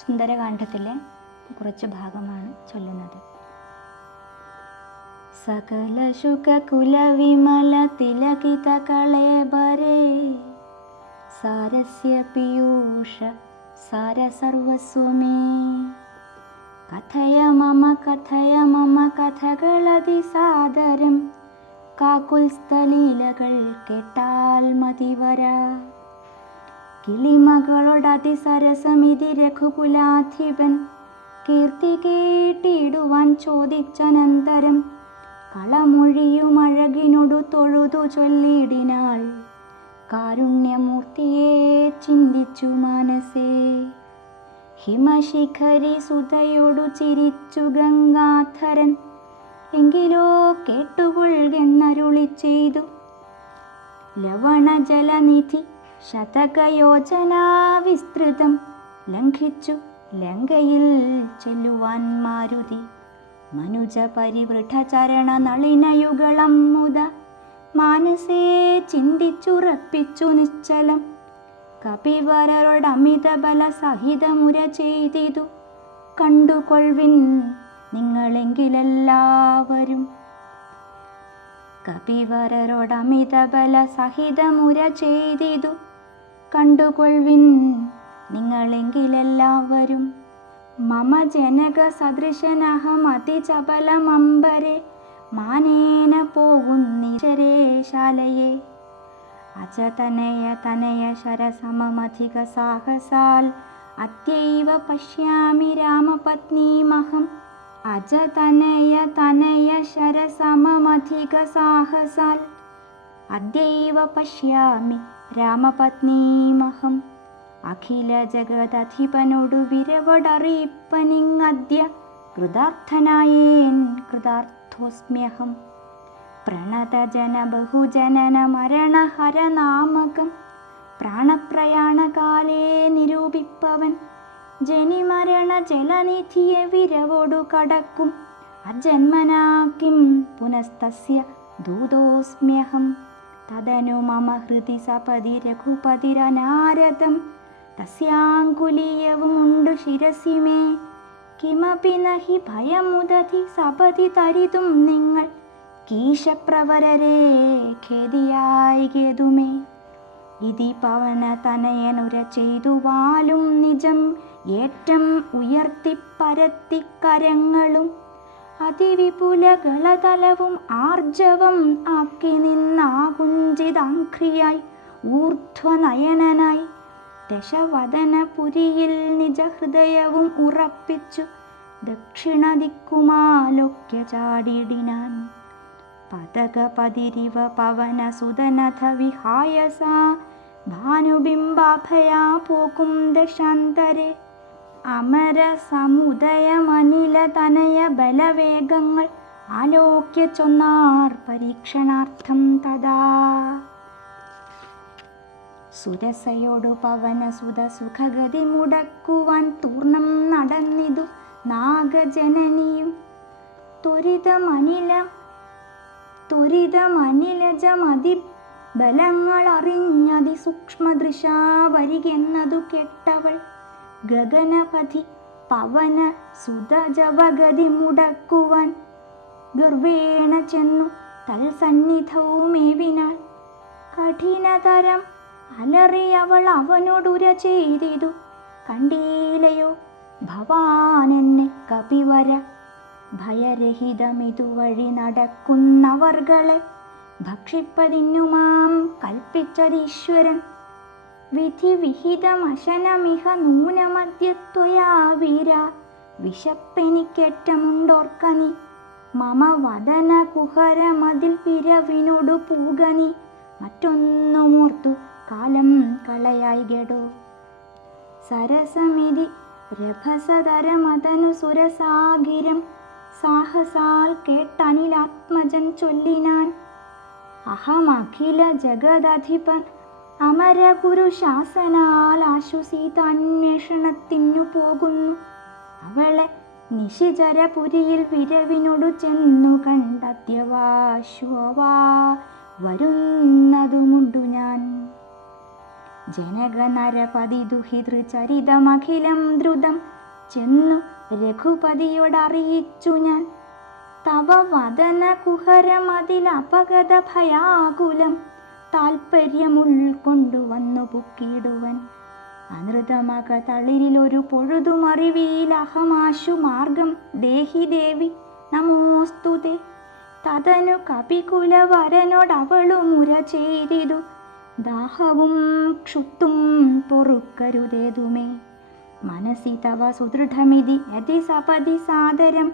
സുന്ദരകാന്ഡത്തിലെ കുറച്ച് ഭാഗമാണ് ചൊല്ലുന്നത്. സകല ശുക കുല വിമല തിലകിത കളേബരേ സാരസ്യ പീയൂഷ സാര സർവസ്വമേ കഥയ മമ കഥകളതിസാദരം കാക്കുൽസ്ഥലീലകൾ കേട്ടാൽ മതിവര കിളിമകളോടതിസരസമിതി രഘുകുലാധിപൻ കീർത്തി കേട്ടിടുവാൻ ചോദിച്ചനന്തരം കളമൊഴിയുമഴകിനോടു തൊഴുതു ചൊല്ലിടിനാൾ കാരുണ്യമൂർത്തിയെ ചിന്തിച്ചു മനസ്സേ. ഹിമശിഖരി സുതയോടു ചിരിച്ചു ഗംഗാധരൻ എങ്കിലോ കേട്ടുകൊള്ളുകെന്നരുളി ചെയ്തു ലവണജലനിധി ശതകയോജനാ വിസ്തൃതം ലംഘിച്ചു ലങ്കയിൽ ചെല്ലുവാൻ മാരുതി മനുജ പരിവൃഢചരണ നളിനയുഗളം മുത മാനസേ ചിന്തിച്ചുറപ്പിച്ചു നിശ്ചലം കപിവരരോടമിത ബല സഹിതമുര ചെയ്തിതു കണ്ടുകൊള്ളിൻ നിങ്ങളെങ്കിലെല്ലാവരും. കപിവരരോടമിത ബല സഹിതമുര ചെയ്തിതു കണ്ടുകൊള്ളിൻ നിങ്ങളെങ്കിലെല്ലാവരും. മമ ജനക സദൃശനഹം അതിചപലമമ്പരെ മാനേന പോകുന്നിശരേ ശാലയെ അജതനയ ശരസമധിക സാഹസാൽ അദ്യൈവ പശ്യാമി രാമപത്നീമഹം. അജതനയ ശരസമധിക സാഹസാൽ അദ്യൈവ പശ്യാമി രാമപത്നീമഹം. അഖില ജഗദധിപനോടു വിരവടറിയിപ്പനിങ്ങദ്യ കൃതാർത്ഥനായേൻ കൃതാർത്ഥോസ്മ്യഹം. പ്രണതജന ബഹുജനന മരണഹരനാമകം പ്രാണപ്രയാണകാലേ നിരൂപിപ്പവൻ ജനിമരണ ജലനിധിയെ വിരവോടു കടക്കും അജന്മനാക്കിം പുനസ്തസ്യ ദൂതോസ്മ്യഹം. തദനു മമ ഹൃദി സപതി രഘുപതിരനാരദം തസ്യാങ്കുലീയവും ഉണ്ടു ശിരസി മേ കിമപി നഹി ഭയമുദധി സപതി തരിതും നിങ്ങൾ കീശപ്രവരരേ ഖേദിയായി കേതുമേ. ഇതി പവന തനയനുര ചെയ്തു വാലും നിജം ഏറ്റം ഉയർത്തി പരത്തിക്കരങ്ങളും അതിവിപുലകളതലവും ആർജവം ആക്കി നിന്നാകുഞ്ചിതാംഘ്രിയായി ഊർധ്വനയനനായി ദശവദനപുരിയിൽ നിജഹൃദയവും ഉറപ്പിച്ചു ദക്ഷിണദിക്കുമാലോക്യ ചാടിടിനാൻ. പതകപതിരിവ പവനസുതനഥ വിഹായസ ഭാനുബിംബാഭയാ പോക്കും ദശാന്തരെ അമര സമുദയമനില തനയ ബലവേഗങ്ങൾ ആലോക്യ ചൊന്നാർ പരീക്ഷണാർത്ഥം തഥാ. സുരസയോടു പവനസുത സുഖഗതി മുടക്കുവാൻ തൂർണം നടന്നിതു നാഗജനനിയും ത്വരിതമനിലജമതി ബലങ്ങളറിഞ്ഞതി സൂക്ഷ്മദൃശാ വരികെന്നതു കേട്ടവൾ ഗഗനപഥി പവന സുതജവഗതി മുടക്കുവാൻ ഗർവേണ ചെന്നു തൽസന്നിധവുമേവിനാൾ. കഠിനതരം അലറിയവൾ അവനോടുര ചെയ്തിതു കണ്ടീലയോ ഭവാനെന്നെ കപിവര. ഭയരഹിതമിതുവഴി നടക്കുന്നവർകളെ ഭക്ഷിപ്പതിന്നുമാം കൽപ്പിച്ചതീശ്വരൻ. വിധി വിഹിതമശനമിഹ നൂനമദ്യത്വയാ വീര വിശപ്പെനിക്കേറ്റമുണ്ടോർക്കനി. മമ വദന കുഹരമതിൽ പിരവിനോടു പൂകനി മറ്റൊന്നുമോർത്തു കാലം കളയായി ഗഡോ. സരസമിതി രഭസതരമതനു സുരസാഗിരം സാഹസാൽ കേട്ടനിലാത്മജൻ ചൊല്ലിനാൻ. അഹമഖില ജഗദധിപൻ അമരഗുരു ശാസനാൽ ആശു സീതാന്വേഷണത്തിനു പോകുന്നു. അവളെ നിശിചരപുരിയിൽ വിരവിനോടു ചെന്നു കണ്ടെത്തിയവാശുവാ വരുന്നതുമുണ്ടു ഞാൻ. ജനകനരപതി ദുഹിതൃചരിതമഖിലം ദ്രുതം ചെന്നു രഘുപതിയോടറിയിച്ചു ഞാൻ. തവ വദന കുഹരമതിൽ അപഗത ഭയാകുലം താൽപര്യം ഉൾക്കൊണ്ടുവന്നു പുക്കിടുവൻ. അനൃതമക തളിരിലൊരു പൊഴുതുമറിവീലഹമാശു മാർഗം ദേഹി ദേവി നമോസ്തുതേ. തതനു കപികുലവരനോടവളു മുര ചെയ്തിതു. ദാഹവും ക്ഷുത്തും പൊറുക്കരുതേതുമേ. മനസി തവ സുദൃഢമിതി യതി സപതി സാദരം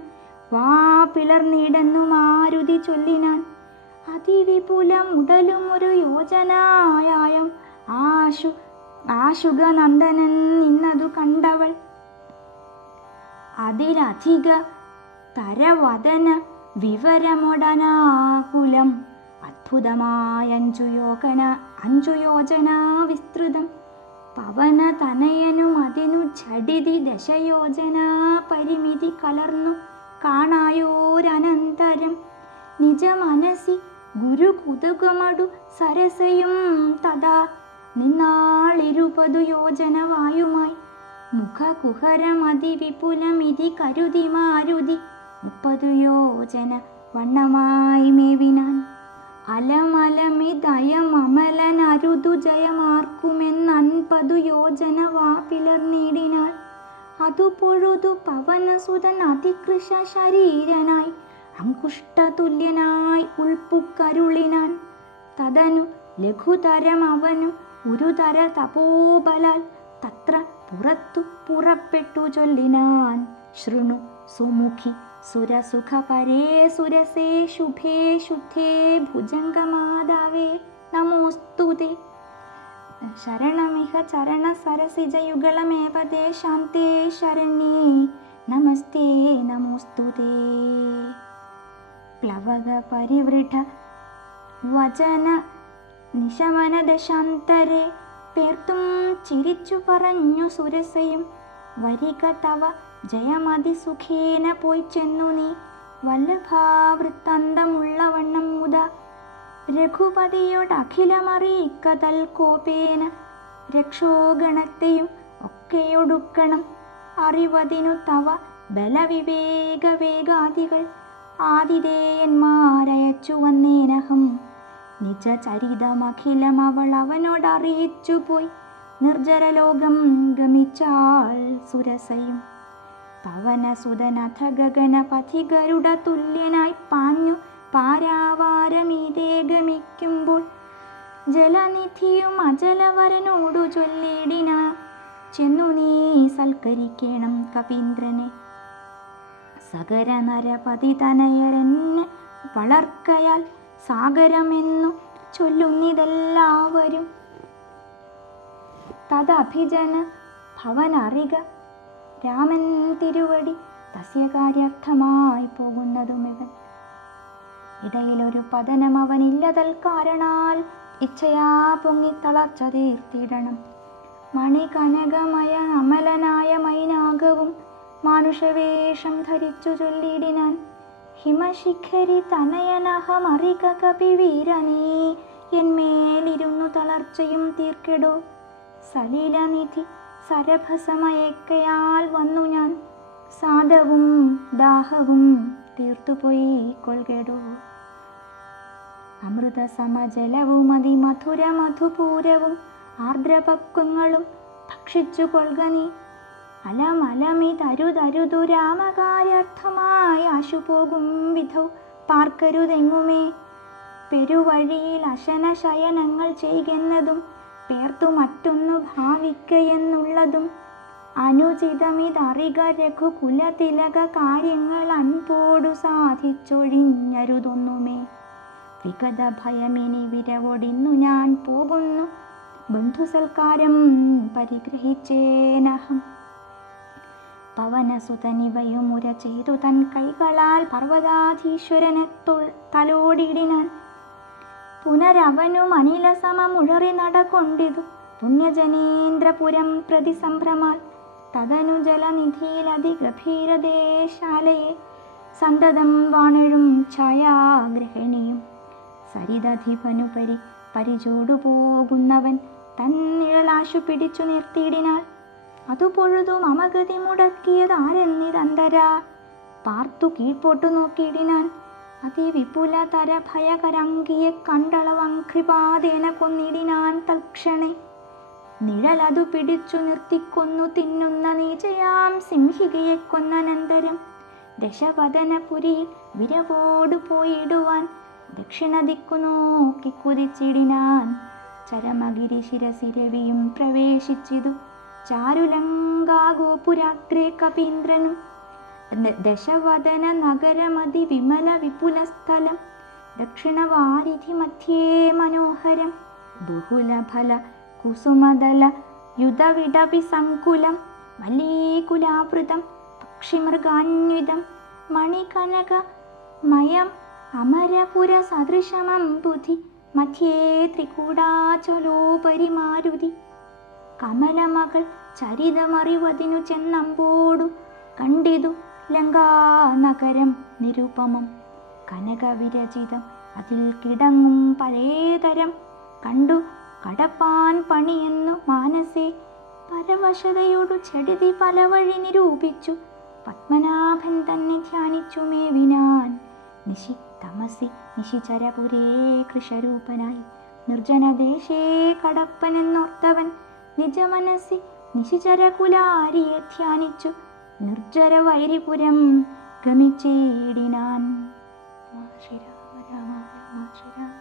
വാ പിളർന്നിടെന്നു മാരുതി ചൊല്ലിനാൻ. അതിവിപുലം ഉടലും ഒരു യോജനായായം ആശുഗനന്ദനൻ നിന്നതു കണ്ടവൾ. അതിലധിക തരവദന വിവരമൊടനാകുലം അദ്ഭുതമായ അഞ്ചു യോജന വിസ്തൃതം. പവന തനയനും അതിനു ഝടിതി ദശയോജന പരിമിതി കലർന്നു കാണായോരനന്തരം. നിജ മനസി ഗുരു കുതുകമടു സരസയും തഥാ നിന്നാളിരുപതു യോജന വായുമായി. മുഖകുഹരമതി വിപുലമിതി കരുതി മാരുതി 30 യോജന വണ്ണമായി മേവിനാൻ. അലമലമിതയമമലനരുതു ജയമാർക്കുമെന്നൻപതു യോജന വാ പിളർന്നിടിനാൾ. അതു പൊഴുതു പവനസുതൻ അതികൃശ ശരീരനായി അങ്കുഷ്ടതുല്യനായി ഉൾപ്പുക്കരുളിനാൻ. തതനു ലഘുതരം അവനു ഉരുതര തപോബലാൽ തത്ര പുറത്തു പുറപ്പെട്ടു ചൊല്ലിനാൻ. ശൃണു സുമുഖി സുരസുഖ പരേ സുരസേ ശുഭേ ശുദ്ധേ ഭുജംഗമാതാവേ നമോസ്തുതേ. ശരണമിഹ ചരണ സരസിജയുഗളമേവതേ ശാന്തേ ശരണ്യേ നമസ്തേ നമോസ്തുതേ. പ്ലവക പരിവൃഢ വചന നിശമന ദശാന്തരെ പേർത്തും ചിരിച്ചു പറഞ്ഞു സുരസയും. വരിക തവ ജയമതി സുഖേന പോയി ചെന്നു നീ വല്ലഭാവൃത്താന്തമുള്ളവണ്ണം മുത. രഘുപതിയോടഖിലമറിയിക്കതൽ കോപേന രക്ഷോഗണത്തെയും ഒക്കെയൊടുക്കണം. അറിവതിനു തവ ബലവിവേകവേഗാദികൾ ആതിഥേയന്മാരയച്ചു വന്നേനഹം. നിജചരിതമഖിലം അവൾ അവനോടറിയിച്ചു പോയി. നിർജ്ജരലോകം ഗമിച്ചാൾ സുരസയും. പവനസുതനഥ ഗഗനപഥി ഗരുഡ തുല്യനായി പാഞ്ഞു പാരാവാരമീതേ ഗമിക്കുമ്പോൾ ജലനിധിയും അജലവരനോടു ചൊല്ലിടിന. ചെന്നു നീ സൽക്കരിക്കണം കപീന്ദ്രനെ. സകര നരപതി തനയരെന്നെ വളർക്കയാൽ സാഗരമെന്നു ചൊല്ലുന്നിതെല്ലാവരും. തദഭിജന ഭവനറിക രാമൻ തിരുവടി തസ്യ കാര്യാർത്ഥമായി പോകുന്നതുമിവൻ. ഇടയിലൊരു പതനം അവനില്ലതൽ കാരണാൽ ഇച്ഛയാ പൊങ്ങി തളർച്ച തീർത്തിടണം. മണികനകമയ അമലനായ മൈനാകവും മാനുഷവേഷം ധരിച്ചു ചൊല്ലിടിനാൻ. ഹിമശിഖരി തനയനഹമറിക കപിവീരനീ എന്മേലിരുന്നു തളർച്ചയും തീർക്കെടോ. സലീലനിധി സരഭസമയക്കയാൽ വന്നു ഞാൻ സാദവും ദാഹവും തീർത്തുപോയി കൊൾകെടോ. അമൃത സമജലവും അതിമധുര മധുപൂരവും ആർദ്രപക്വങ്ങളും ഭക്ഷിച്ചു കൊൾക നീ. അലമലമിതരുതരുതു രാമകാര്യാർത്ഥമായി ആശുപോകും വിധൗ പാർക്കരുതെങ്ങുമേ. പെരുവഴിയിൽ അശനശയനങ്ങൾ ചെയ്യുന്നതും പേർത്തു മറ്റൊന്നു ഭാവിക്കയെന്നുള്ളതും അനുചിതമിതറിക രഘുകുലതിലക കാര്യങ്ങൾ അൻപോടു സാധിച്ചൊഴിഞ്ഞരുതൊന്നുമേ. വിഗത ഭയമിനി വിരവൊടിന്നു ഞാൻ പോകുന്നു ബന്ധുസൽക്കാരം പരിഗ്രഹിച്ചേനഹം. പവനസുതനിവയുമുര ചെയ്തു തൻ കൈകളാൽ പർവ്വതാധീശ്വരനെ തലോടിയിടിനാൻ. പുനരവനും അനിലസമമുഴറി നടകൊണ്ടിതു പുണ്യജനേന്ദ്രപുരം പ്രതി സംഭ്രമാൽ. തദനു ജലനിധിയിലതിഗഭീരദേശാലയെ സന്തതം വാണെഴും ഛായാഗ്രഹിണിയും. സരിതധിപനുപരി പരിചൂടു പോകുന്നവൻ തന്നിഴലാശു പിടിച്ചു നിർത്തിയിടിനാൾ. അതു പൊഴുതും അമഗതി മുടക്കിയതാരെന്നിതന്തരാ പാർത്തു കീഴ്പോട്ടു നോക്കിയിടിനാൻ. അതിവിപുലതര ഭയകരങ്കിയെ കണ്ടളവംഘ്രിപാതേന കൊന്നിടിനാൻ തൽക്ഷണേ. നിഴലതു പിടിച്ചു നിർത്തിക്കൊന്നു തിന്നുന്ന നീചയാം സിംഹികയെ കൊന്നനന്തരം ദശവദനപുരിയിൽ വിരവോടു പോയിടുവാൻ ദക്ഷിണദിക്കു നോക്കി കുതിച്ചിടിനാൻ. ചരമഗിരി ശിരസിരവിയും പ്രവേശിച്ചിതു ചാരുലങ്കാഗോപുരാഗ്രേ കപീന്ദ്രനും. ദശവദന നഗരമതി വിമല വിപുല സ്ഥലം ദക്ഷിണവാരിധി മധ്യേ മനോഹരം. ബഹുലഫല കുസുമദല യുധവിടപി സങ്കുലം വല്ലീകുലാവൃതം പക്ഷിമൃഗാന്വിതം മണികനകമയം അമരപുര സദൃശമം ബുധി മധ്യേ ത്രികൂടാചലോപരി മാരുതി. കമലമകൾ ചരിതമറിവതിനു ചെന്നമ്പോടു കണ്ടിതു ലങ്കാനഗരം നിരുപമം. കനകവിരചിതം അതിൽ കിടങ്ങും പലേതരം കണ്ടു കടപ്പാൻ പണിയെന്നു മാനസേ. പരവശതയോടു ചെടുതി പല വഴി നിരൂപിച്ചു പത്മനാഭൻ തന്നെ ധ്യാനിച്ചു മേവിനാൻ. നിശി തമസി നിശിചരപുരേ കൃഷരൂപനായി നിർജ്ജനദേശേ കടപ്പനെന്നോർത്തവൻ നിജമനസി നിശിചരകുലാരിയെ ധ്യാനിച്ചു നിർജ്ജര വൈരിപുരം ഗമിച്ചേടിനാൻ. ശ്രീരാമ രാമ രാമ ശ്രീരാമ.